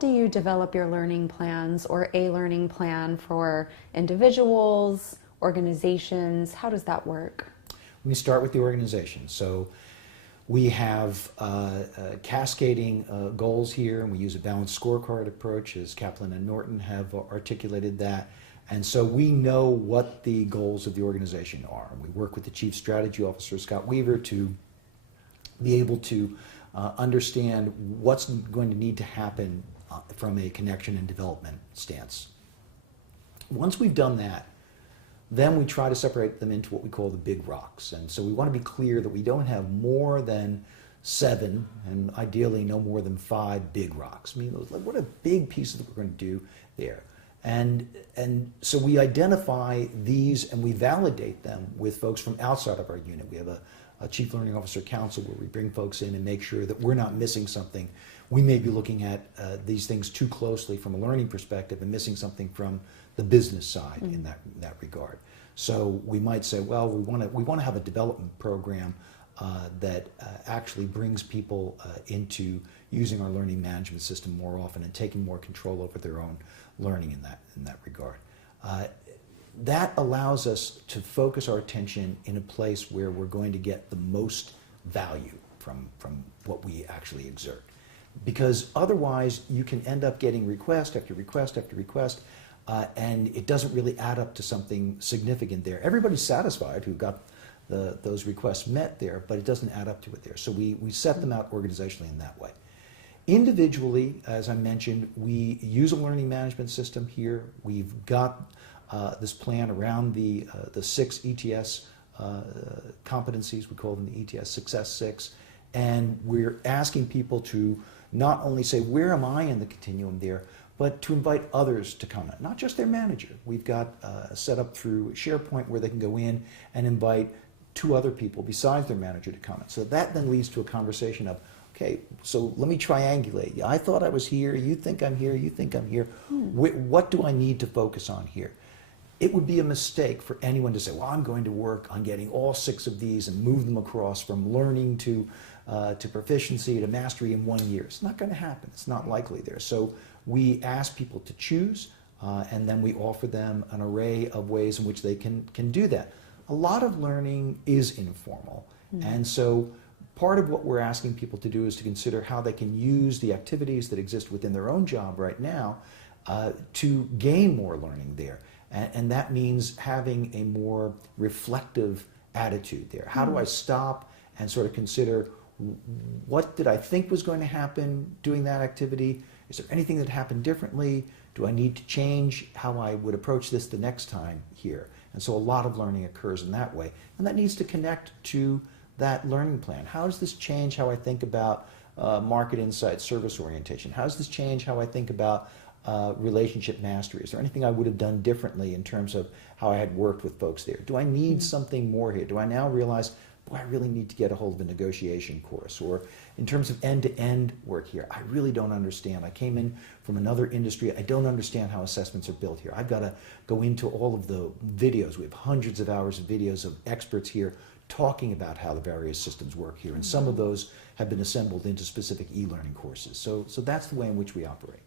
do you develop your learning plans or a learning plan for individuals, organizations? How does that work? Let me start with the organization. So we have cascading goals here, and we use a balanced scorecard approach, as Kaplan and Norton have articulated that. And so we know what the goals of the organization are. And we work with the Chief Strategy Officer, Scott Weaver, to be able to understand what's going to need to happen from a connection and development stance. Once we've done that, then we try to separate them into what we call the big rocks. And so we want to be clear that we don't have more than 7, and ideally no more than 5 big rocks. I mean, what a big piece that we're going to do there. And so we identify these and we validate them with folks from outside of our unit. We have a Chief Learning Officer Council where we bring folks in and make sure that we're not missing something. We may be looking at these things too closely from a learning perspective and missing something from the business side in that regard. So we might say, well, we want to have a development program that actually brings people into using our learning management system more often and taking more control over their own learning in that regard. That allows us to focus our attention in a place where we're going to get the most value from what we actually exert. Because otherwise you can end up getting request after request after request, and it doesn't really add up to something significant there. Everybody's satisfied who got those requests met there, but it doesn't add up to it there. So we set them out organizationally in that way. Individually, as I mentioned, we use a learning management system here. We've got this plan around the 6 ETS competencies. We call them the ETS Success 6. And we're asking people to not only say, where am I in the continuum there, but to invite others to comment, not just their manager. We've got set up through SharePoint where they can go in and invite 2 other people besides their manager to comment. So that then leads to a conversation of, okay, so let me triangulate. I thought I was here, you think I'm here, you think I'm here. What do I need to focus on here? It would be a mistake for anyone to say, well, I'm going to work on getting all 6 of these and move them across from learning to proficiency to mastery in 1 year. It's not going to happen. It's not likely there. So we ask people to choose, and then we offer them an array of ways in which they can do that. A lot of learning is informal, and so part of what we're asking people to do is to consider how they can use the activities that exist within their own job right now to gain more learning there. And that means having a more reflective attitude there. How do I stop and sort of consider, what did I think was going to happen doing that activity? Is there anything that happened differently? Do I need to change how I would approach this the next time here? And so a lot of learning occurs in that way. And that needs to connect to that learning plan. How does this change how I think about market insight, service orientation? How does this change how I think about relationship mastery? Is there anything I would have done differently in terms of how I had worked with folks there? Do I need something more here? Do I now realize, boy, I really need to get a hold of a negotiation course? Or in terms of end-to-end work here, I really don't understand. I came in from another industry. I don't understand how assessments are built here. I've got to go into all of the videos. We have hundreds of hours of videos of experts here talking about how the various systems work here. And some of those have been assembled into specific e-learning courses. So that's the way in which we operate.